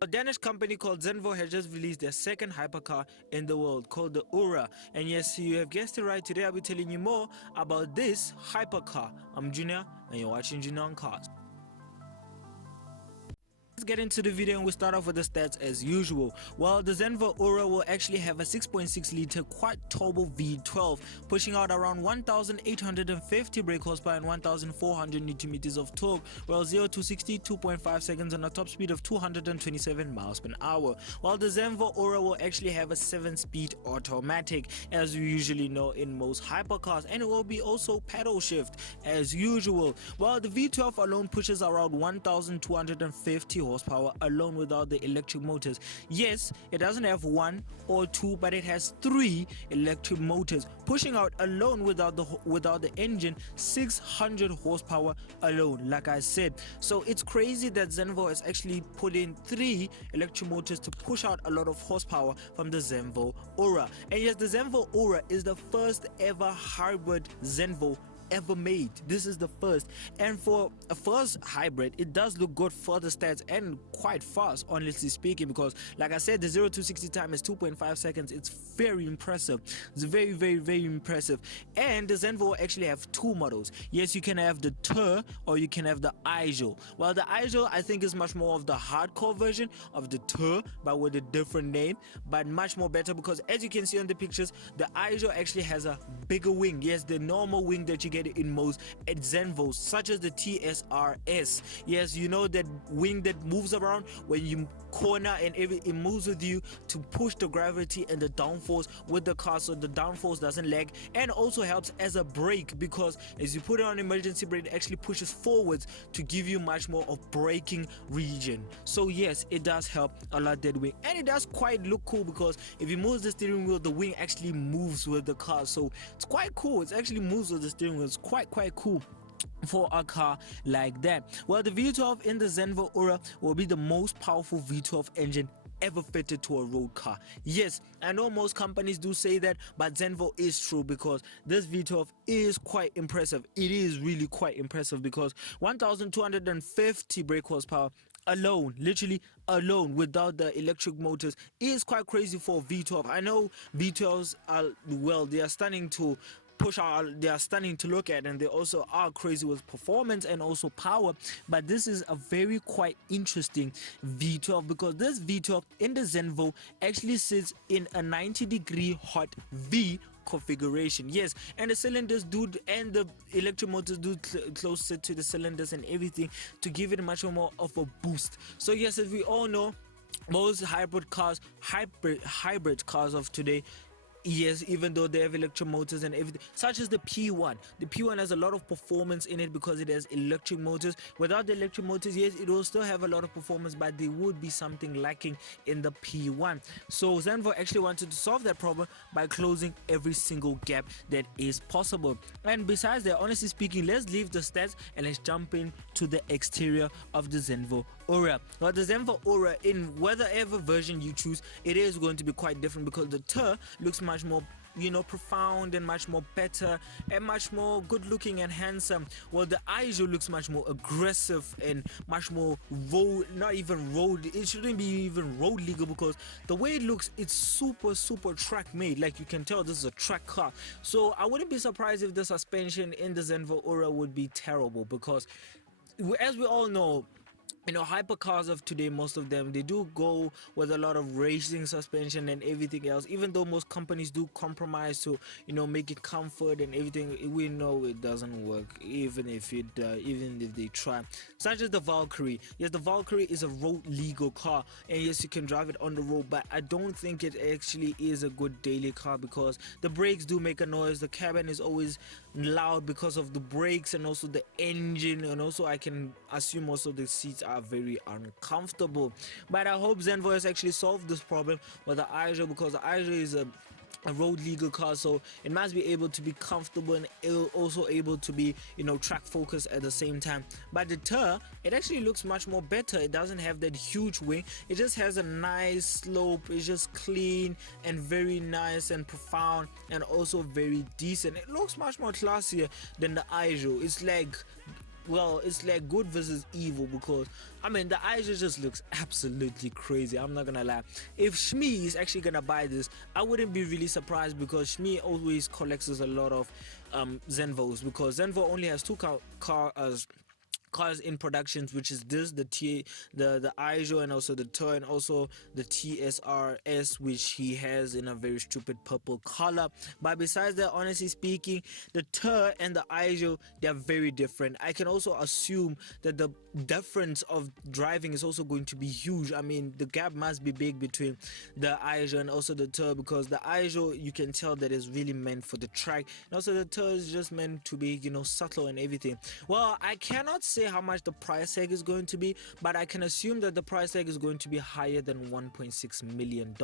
A Danish company called Zenvo has just released their second hypercar in the world called the Aurora. And yes, you have guessed it right. Today I'll be telling you more about this hypercar. I'm Junior and you're watching Junior on Cars. Let's get into the video and we'll start off with the stats as usual. Well, the Zenvo Aurora will actually have a 6.6 liter quad turbo V12 pushing out around 1,850 brake horsepower and 1,400 Newton meters of torque, while 0 to 60 2.5 seconds on a top speed of 227 miles per hour. While the Zenvo Aurora will actually have a 7-speed automatic as we usually know in most hypercars, and it will be also pedal shift as usual. While the V12 alone pushes around 1,250 horsepower alone without the electric motors. Yes, it doesn't have one or two, but it has 3 electric motors pushing out alone without the engine 600 horsepower alone, like I said. So it's crazy that Zenvo has actually put in 3 electric motors to push out a lot of horsepower from the Zenvo Aurora. And yes, the Zenvo Aurora is the first ever hybrid Zenvo ever made. This is the first, and for a first hybrid it does look good for the stats and quite fast, honestly speaking, because like I said, the 0 to 60 time is 2.5 seconds. It's very impressive. It's very impressive. And the Zenvo will actually have 2 models. Yes, you can have the Tur or you can have the Agil. Well, the Agil I think is much more of the hardcore version of the Tur, but with a different name, but much more better, because as you can see on the pictures, the Agil actually has a bigger wing. Yes, the normal wing that you get in most at Zenvos, such as the TSRS. Yes, you know that wing that moves around when you corner, and it moves with you to push the gravity and the downforce with the car, so the downforce doesn't lag, and also helps as a brake, because as you put it on emergency brake, it actually pushes forwards to give you much more of braking region. So yes, it does help a lot, that wing, and it does quite look cool, because if you move the steering wheel, the wing actually moves with the car, so it's quite cool. It actually moves with the steering wheel. It's quite cool for a car like that. Well, the V12 in the Zenvo Aurora will be the most powerful V12 engine ever fitted to a road car. Yes, I know most companies do say that, but Zenvo is true, because this V12 is quite impressive. It is really quite impressive, because 1,250 brake horsepower alone, literally alone, without the electric motors, is quite crazy for V12. I know V12s are, well, they are starting to push out, they are stunning to look at, and they also are crazy with performance and also power, but this is a very quite interesting V12, because this V12 in the Zenvo actually sits in a 90-degree hot V configuration. Yes, and the cylinders do, and the electric motors do closer to the cylinders and everything to give it much more of a boost. So yes, as we all know, most hybrid cars of today, yes, even though they have electric motors and everything, such as the P1. The P1 has a lot of performance in it because it has electric motors. Without the electric motors, yes, it will still have a lot of performance, but there would be something lacking in the P1. So Zenvo actually wanted to solve that problem by closing every single gap that is possible. And besides that, honestly speaking, let's leave the stats and let's jump into the exterior of the Zenvo Aurora. Well, the Zenvo Aurora, in whatever version you choose, it is going to be quite different, because the Tur looks much more, you know, profound and much more better and much more good looking and handsome. Well, the Agil looks much more aggressive and much more road, not even road, it shouldn't be even road legal, because the way it looks, it's super track made. Like, you can tell this is a track car. So I wouldn't be surprised if the suspension in the Zenvo Aurora would be terrible, because as we all know, you know, hypercars of today, most of them, they do go with a lot of racing suspension and everything else, even though most companies do compromise to, you know, make it comfort and everything. We know it doesn't work, even if they try, such as the Valkyrie. Yes, the Valkyrie is a road legal car, and yes, you can drive it on the road, but I don't think it actually is a good daily car, because the brakes do make a noise, the cabin is always loud because of the brakes, and also the engine, and also I can assume also the seats are very uncomfortable. But I hope Zenvo has actually solved this problem with the Agil, because the Agil is a road legal car, so it must be able to be comfortable and also able to be, you know, track focused at the same time. But the Tur, it actually looks much more better. It doesn't have that huge wing, it just has a nice slope. It's just clean and very nice and profound, and also very decent. It looks much more classier than the Agil. It's like well, it's like good versus evil, because I mean the Asia just looks absolutely crazy. I'm not gonna lie. If Shmi is actually gonna buy this, I wouldn't be really surprised, because Shmi always collects a lot of Zenvos, because Zenvo only has two cars in productions, which is this, the Aijo, and also the Tur, and also the TSRS, which he has in a very stupid purple color. But besides that, honestly speaking, the Tur and the Aijo, they are very different. I can also assume that the difference of driving is also going to be huge. I mean, the gap must be big between the Aijo and also the Tur, because the Aijo, you can tell that is really meant for the track, and also the Tur is just meant to be, subtle and everything. Well, I cannot say how much the price tag is going to be, but I can assume that the price tag is going to be higher than $1.6 million,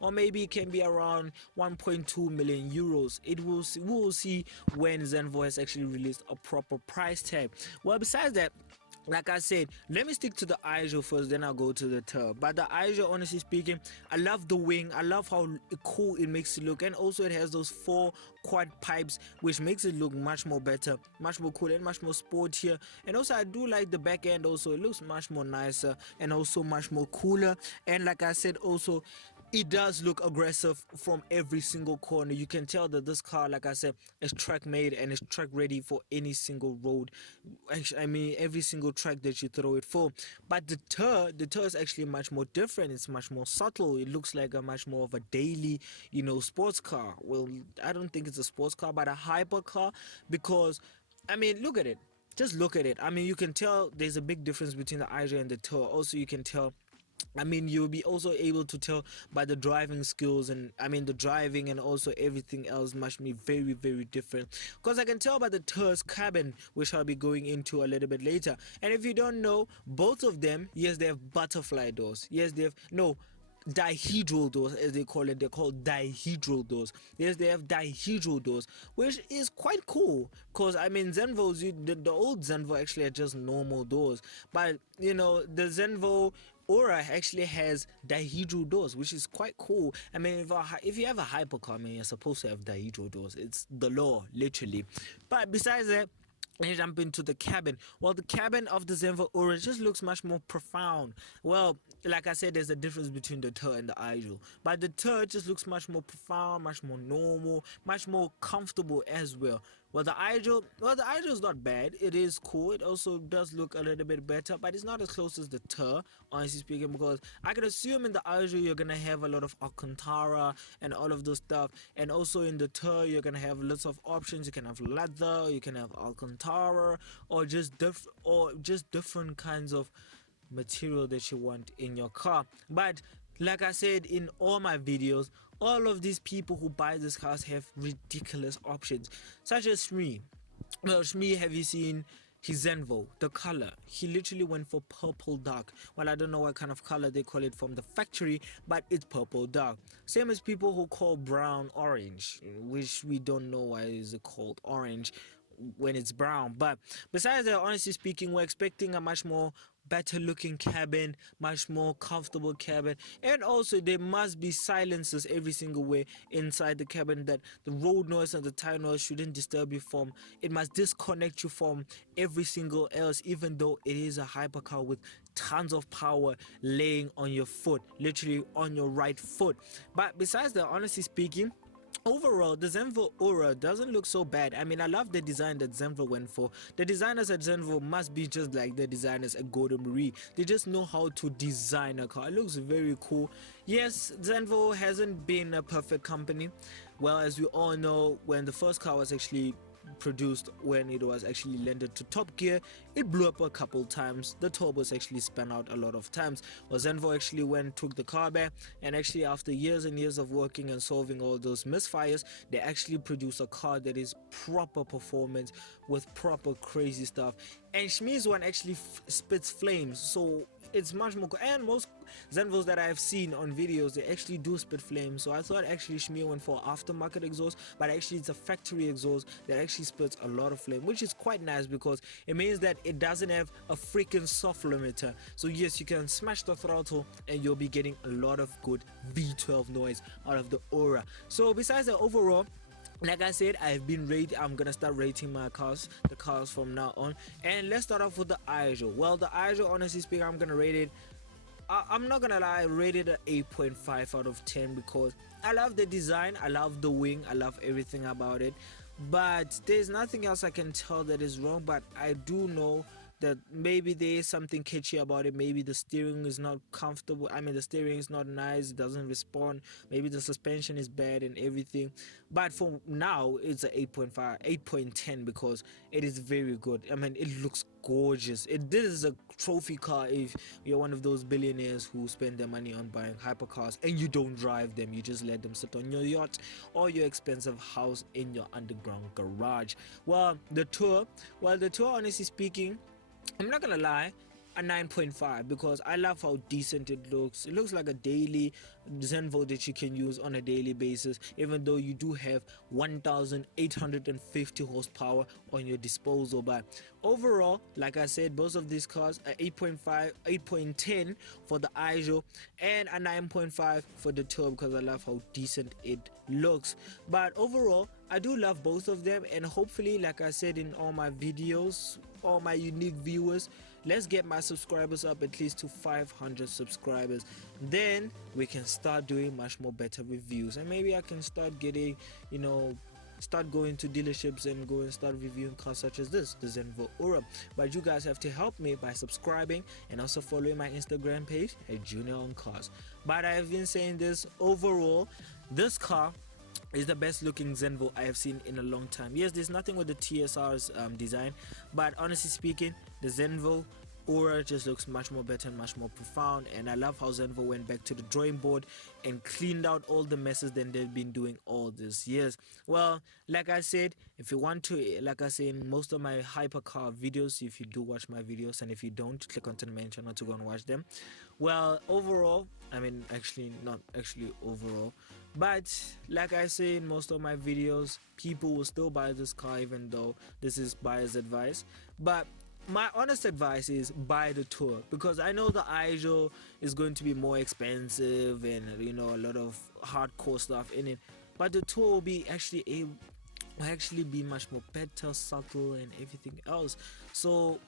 or maybe it can be around 1.2 million euros. We will see when Zenvo has actually released a proper price tag. Well, besides that, like I said, let me stick to the Aijo first, then I'll go to the Tur. But the Aijo, honestly speaking, I love the wing. I love how cool it makes it look, and also it has those 4 quad pipes, which makes it look much more better, much more cool, and much more sportier. And also I do like the back end. Also, it looks much more nicer and also much more cooler. And like I said, also it does look aggressive from every single corner. You can tell that this car, like I said, is track made and is track ready for any single road. Actually, I mean, every single track that you throw it for. But the Tur is actually much more different. It's much more subtle. It looks like a much more of a daily, sports car. Well, I don't think it's a sports car, but a hypercar, because I mean, look at it. Just look at it. I mean, you can tell there's a big difference between the Aijo and the Tur. Also, you can tell, I mean, you'll be also able to tell by the driving skills, and I mean the driving and also everything else must be very, very different, because I can tell by the Tur's cabin, which I'll be going into a little bit later. And if you don't know, both of them, yes, they have butterfly doors. Yes, they have dihedral doors, as they call it. They're called dihedral doors. Yes, they have dihedral doors, which is quite cool, because I mean Zenvos, the old Zenvo actually had just normal doors, but the Zenvo Aura actually has dihedral doors, which is quite cool. I mean, if you have a hypercar, I mean, you're supposed to have dihedral doors. It's the law, literally. But besides that, let's jump into the cabin. Well, the cabin of the Zenvo Aura just looks much more profound. Well, like I said, there's a difference between the Tur and the Aijo, but the Tur just looks much more profound, much more normal, much more comfortable as well. The Aijo is not bad. It is cool. It also does look a little bit better, but it's not as close as the Tur, honestly speaking, because I can assume in the Aijo you're gonna have a lot of Alcantara and all of those stuff, and also in the Tur you're gonna have lots of options. You can have leather, you can have Alcantara, or just different kinds of material that you want in your car. But like I said in all my videos, all of these people who buy these cars have ridiculous options, such as Shmi. Well, Shmi, have you seen his Zenvo, the color? He literally went for purple dark. Well, I don't know what kind of color they call it from the factory, but it's purple dark. Same as people who call brown orange, which we don't know why is it called orange when it's brown. But besides that, honestly speaking, we're expecting a much more better looking cabin, much more comfortable cabin, and also there must be silencers every single way inside the cabin, that the road noise and the tire noise shouldn't disturb you from, it must disconnect you from every single else, even though it is a hypercar with tons of power laying on your foot, literally on your right foot. But besides that, honestly speaking, overall, the Zenvo Aura doesn't look so bad. I mean, I love the design that Zenvo went for. The designers at Zenvo must be just like the designers at Gordon Marie. They just know how to design a car. It looks very cool. Yes, Zenvo hasn't been a perfect company. Well, as we all know, when the first car was actually produced, when it was actually landed to Top Gear, it blew up a couple times. The turbos actually spun out a lot of times. Well, Zenvo actually took the car back, and actually after years and years of working and solving all those misfires, they actually produce a car that is proper performance with proper crazy stuff. And Shmi's one actually spits flames, so it's much more cool. And most Zenvos that I've seen on videos, they actually do spit flames. So I thought actually Shmi went for aftermarket exhaust, but actually it's a factory exhaust that actually spits a lot of flame, which is quite nice, because it means that it doesn't have a freaking soft limiter. So yes, you can smash the throttle and you'll be getting a lot of good V12 noise out of the Aura. So besides the overall, like I said, I'm gonna start rating my cars, the cars from now on. And let's start off with the Agil. Well, the Agil, honestly speaking, I'm gonna rate it, I'm not gonna lie, I rated an 8.5 out of 10 because I love the design, I love the wing, I love everything about it. But there's nothing else I can tell that is wrong. But I do know that maybe there is something catchy about it. Maybe the steering is not comfortable. I mean, the steering is not nice. It doesn't respond. Maybe the suspension is bad and everything. But for now, it's a 8.5, 8.10 because it is very good. I mean, it looks gorgeous. This is a trophy car if you're one of those billionaires who spend their money on buying hypercars and you don't drive them. You just let them sit on your yacht or your expensive house in your underground garage. Well, the Tur, honestly speaking, I'm not gonna lie, a 9.5 because I love how decent it looks. It looks like a daily Zenvo that you can use on a daily basis, even though you do have 1,850 horsepower on your disposal. But overall, like I said, both of these cars are 8.5, 8.10 for the Agil and a 9.5 for the Tur because I love how decent it looks. But overall, I do love both of them, and hopefully, like I said in all my videos, all my unique viewers, let's get my subscribers up at least to 500 subscribers. Then we can start doing much more better reviews, and maybe I can start getting, start going to dealerships and go and start reviewing cars such as this, the Zenvo Aurora. But you guys have to help me by subscribing and also following my Instagram page at Junior on Cars. But I have been saying this, overall, this car is the best looking Zenvo I have seen in a long time. Yes, there's nothing with the TSR's design, but honestly speaking, the Zenvo Aurora just looks much more better and much more profound. And I love how Zenvo went back to the drawing board and cleaned out all the messes that they've been doing all these years. Well, like I said, if you want to, like I say in most of my hypercar videos, if you do watch my videos, and if you don't, click onto the main channel to go and watch them. Well, overall, I mean, actually not actually overall, but like I say in most of my videos, people will still buy this car even though this is buyer's advice. But my honest advice is buy the Tur, because I know the Agil is going to be more expensive and a lot of hardcore stuff in it, but the Tur will be actually be much more better, subtle and everything else. So,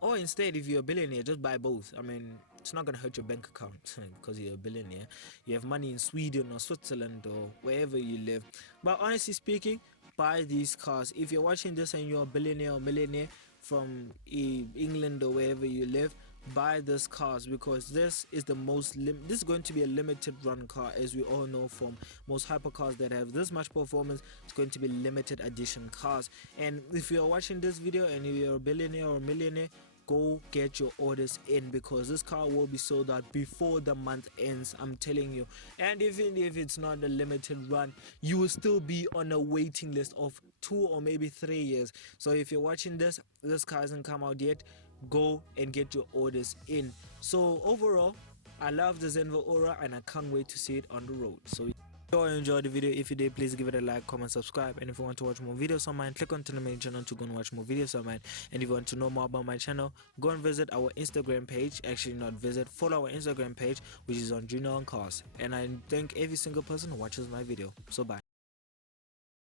or instead, if you're a billionaire, just buy both. I mean, it's not gonna hurt your bank account because you're a billionaire. You have money in Sweden or Switzerland or wherever you live. But honestly speaking, buy these cars. If you're watching this and you're a billionaire or millionaire from England or wherever you live, buy this cars, because this is the most this is going to be a limited run car, as we all know from most hypercars that have this much performance. It's going to be limited edition cars. And if you're watching this video and you're a billionaire or a millionaire, go get your orders in, because this car will be sold out before the month ends, I'm telling you. And even if it's not a limited run, you will still be on a waiting list of 2 or maybe 3 years. So if you're watching this car hasn't come out yet, go and get your orders in. So overall, I love the Zenvo Aurora and I can't wait to see it on the road. So if you enjoyed the video, if you did, please give it a like, comment, subscribe. And if you want to watch more videos on mine, click onto the main channel to go and watch more videos on mine. And if you want to know more about my channel, go and visit our Instagram page. Actually not visit, follow our Instagram page, which is on Junior on Cars. And I thank every single person who watches my video. So bye.